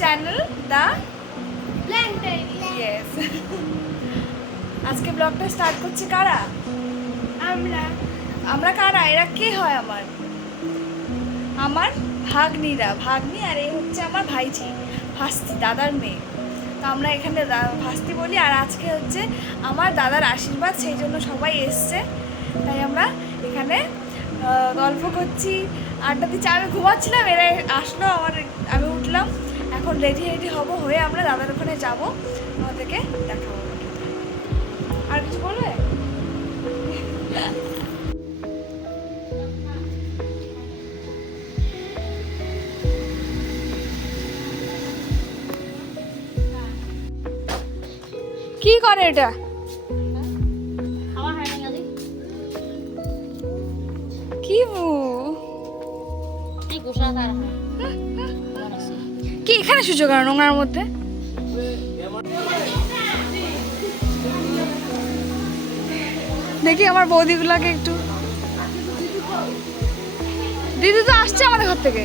Channel the blank diary. Yes, আজকে ব্লগটা start করছি কারা? আমরা কারা? এরা কে হয়? আমার ভাগ্নিরা, ভাগ্নি, আর এই হচ্ছে আমার ভাইঝি, ভাস্তি, দাদার মেয়ে। তো আমরা এখানে ভাস্তি বলি। আর আজকে হচ্ছে আমার দাদার আশীর্বাদ, সেই জন্য সবাই এসছে। তাই আমরা এখানে গল্প করছি, আড্ডা দিচ্ছি। আমি ঘুমাচ্ছিলাম, এরা আসলো, আমি উঠলাম। এখন রেডি হব, হয়ে আমরা দাদার ওখানে যাবো, আমাদেরকে দেখাবো। আর কিছু বলবে? কি করে এটা? কি কি এখানে সুযোগ আর নোংরার মধ্যে? দেখি আমার বৌদিগুলাকে একটু। দিদি তো আসছে আমাদের ঘর থেকে।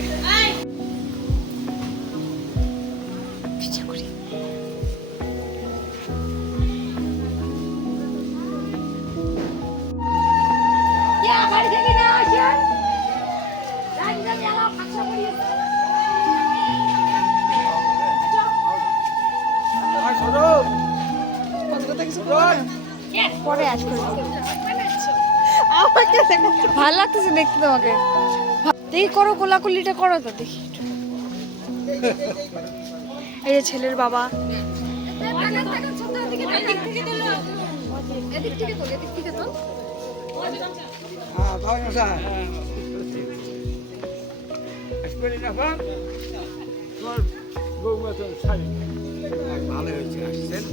পরে আসবে, ভালো লাগতেছে দেখতে তোমাকে। দেখি করো, কোলাকুলিটা করো তো দেখি। এই যে ছেলের বাবা। ভালো হয়েছে, আসছেন।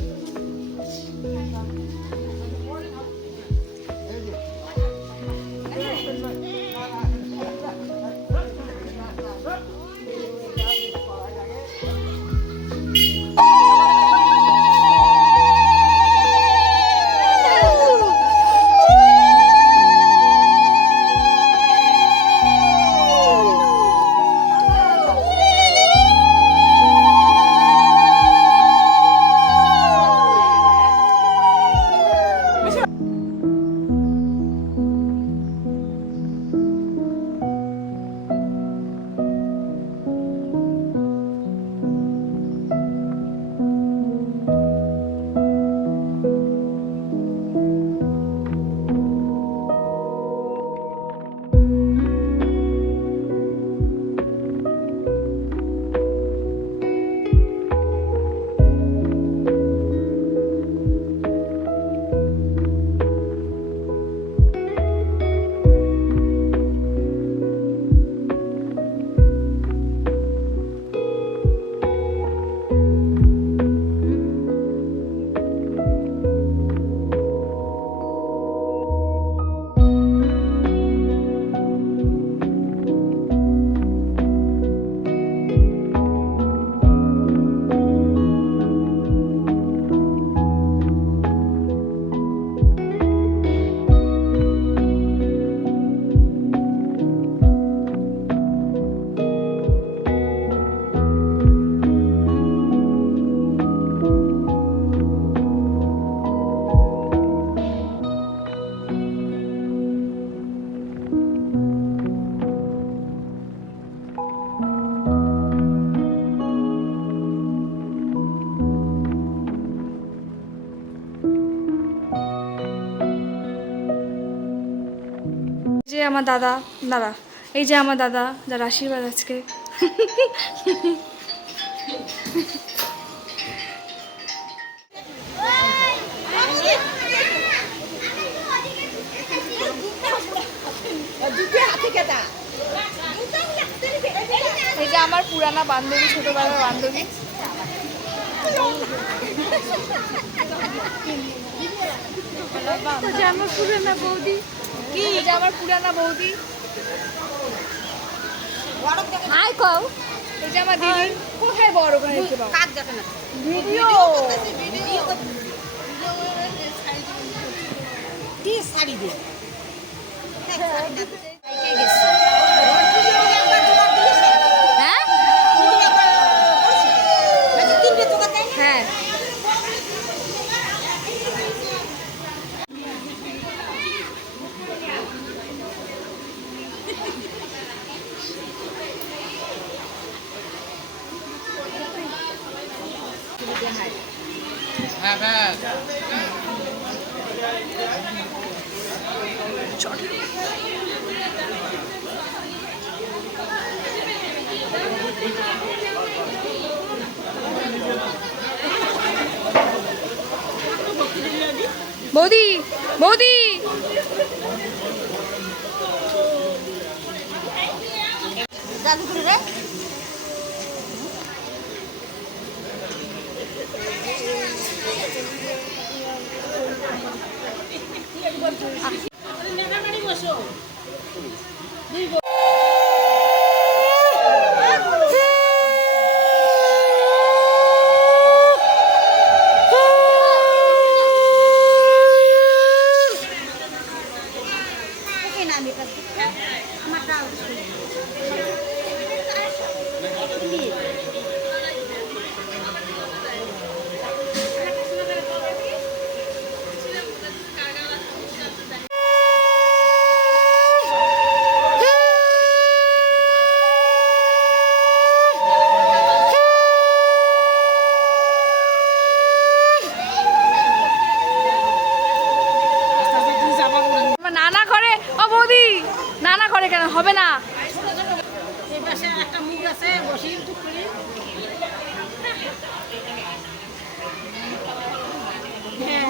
যে আমার দাদা, এই যে আমার দাদা, যার আশীর্বাদ আজকে। এই যে আমার পুরানা বান্ধবী, ছোটবেলার বান্ধবী। আমার পুরানা বৌদি। কি এটা? আমার পুরানা বৌদি। হাই কও। এই যে আমার দিদি। কোথায় বড় ওখানে দেখতে পাও? কাজ দেখে না। ভিডিও করতেছি, ভিডিও করতেছি। কি শাড়ি দে? হ্যাঁ, কে গেছে? হ্যাঁ? বৌদি বৌদি নানা ঘরে, ও বৌদি নানা ঘরে কেন হবে না? এই পাশে একটা মুখ আছে, বসি টুক করে। হ্যাঁ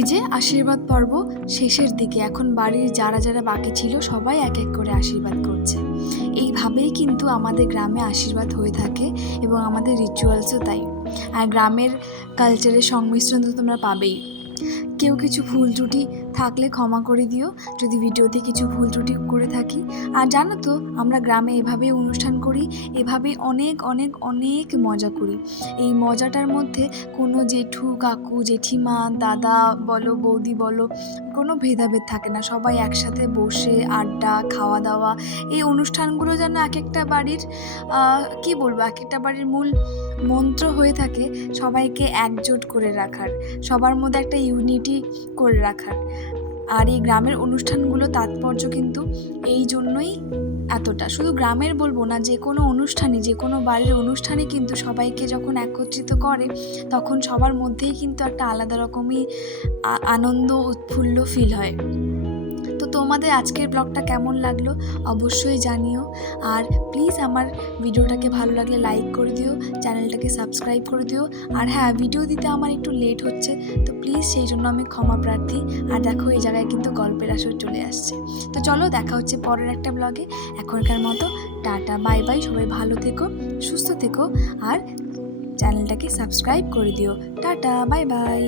এই যে আশীর্বাদ পর্ব শেষের দিকে, এখন বাড়ির যারা যারা বাকি ছিল সবাই এক এক করে আশীর্বাদ করছে। এইভাবেই কিন্তু আমাদের গ্রামে আশীর্বাদ হয়ে থাকে এবং আমাদের রিচুয়ালসও তাই। আর গ্রামের কালচারের সংমিশ্রণ তো তোমরা পাবেই। কেউ কিছু ভুল ত্রুটি থাকলে ক্ষমা করে দিও যদি ভিডিওতে কিছু ভুল ত্রুটি করে থাকি। আর জানো তো আমরা গ্রামে এভাবেই অনুষ্ঠান করি, এভাবেই অনেক অনেক অনেক মজা করি। এই মজাটার মধ্যে কোনো জেঠু কাকু জেঠিমা দাদা বলো বৌদি বলো কোনো ভেদাভেদ থাকে না। সবাই একসাথে বসে আড্ডা খাওয়া দাওয়া, এই অনুষ্ঠানগুলো যেন এক একটা বাড়ির কী বলবো, এক একটা বাড়ির মূল মন্ত্র হয়ে থাকে সবাইকে একজোট করে রাখার, সবার মধ্যে একটা ইউনিটি করে রাখার। আর এই গ্রামের অনুষ্ঠানগুলো তাৎপর্য কিন্তু এই জন্যই এতটা। শুধু গ্রামের বলবো না, যে কোনো অনুষ্ঠানে যে কোনো বাড়ির অনুষ্ঠানে কিন্তু সবাইকে যখন একত্রিত করে তখন সবার মধ্যেই কিন্তু একটা আলাদা রকমই আনন্দ উৎফুল্ল ফিল হয়। তো তোমাদের আজকের ব্লগটা কেমন লাগলো অবশ্যই জানিও। আর প্লিজ আমার ভিডিওটাকে ভালো লাগলে লাইক করে দিও, চ্যানেলটাকে সাবস্ক্রাইব করে দিও। আর হ্যাঁ, ভিডিও দিতে আমার একটু লেট হচ্ছে, তো প্লিজ সেই জন্য আমি ক্ষমা প্রার্থী। আর দেখো এই জায়গায় কিন্তু গল্পের আসর চলে আসছে। তো চলো দেখা হচ্ছে পরের একটা ব্লগে। এখনকার মতো টাটা বাই বাই, সবাই ভালো থেকো সুস্থ থেকো আর চ্যানেলটাকে সাবস্ক্রাইব করে দিও। Tata bye bye.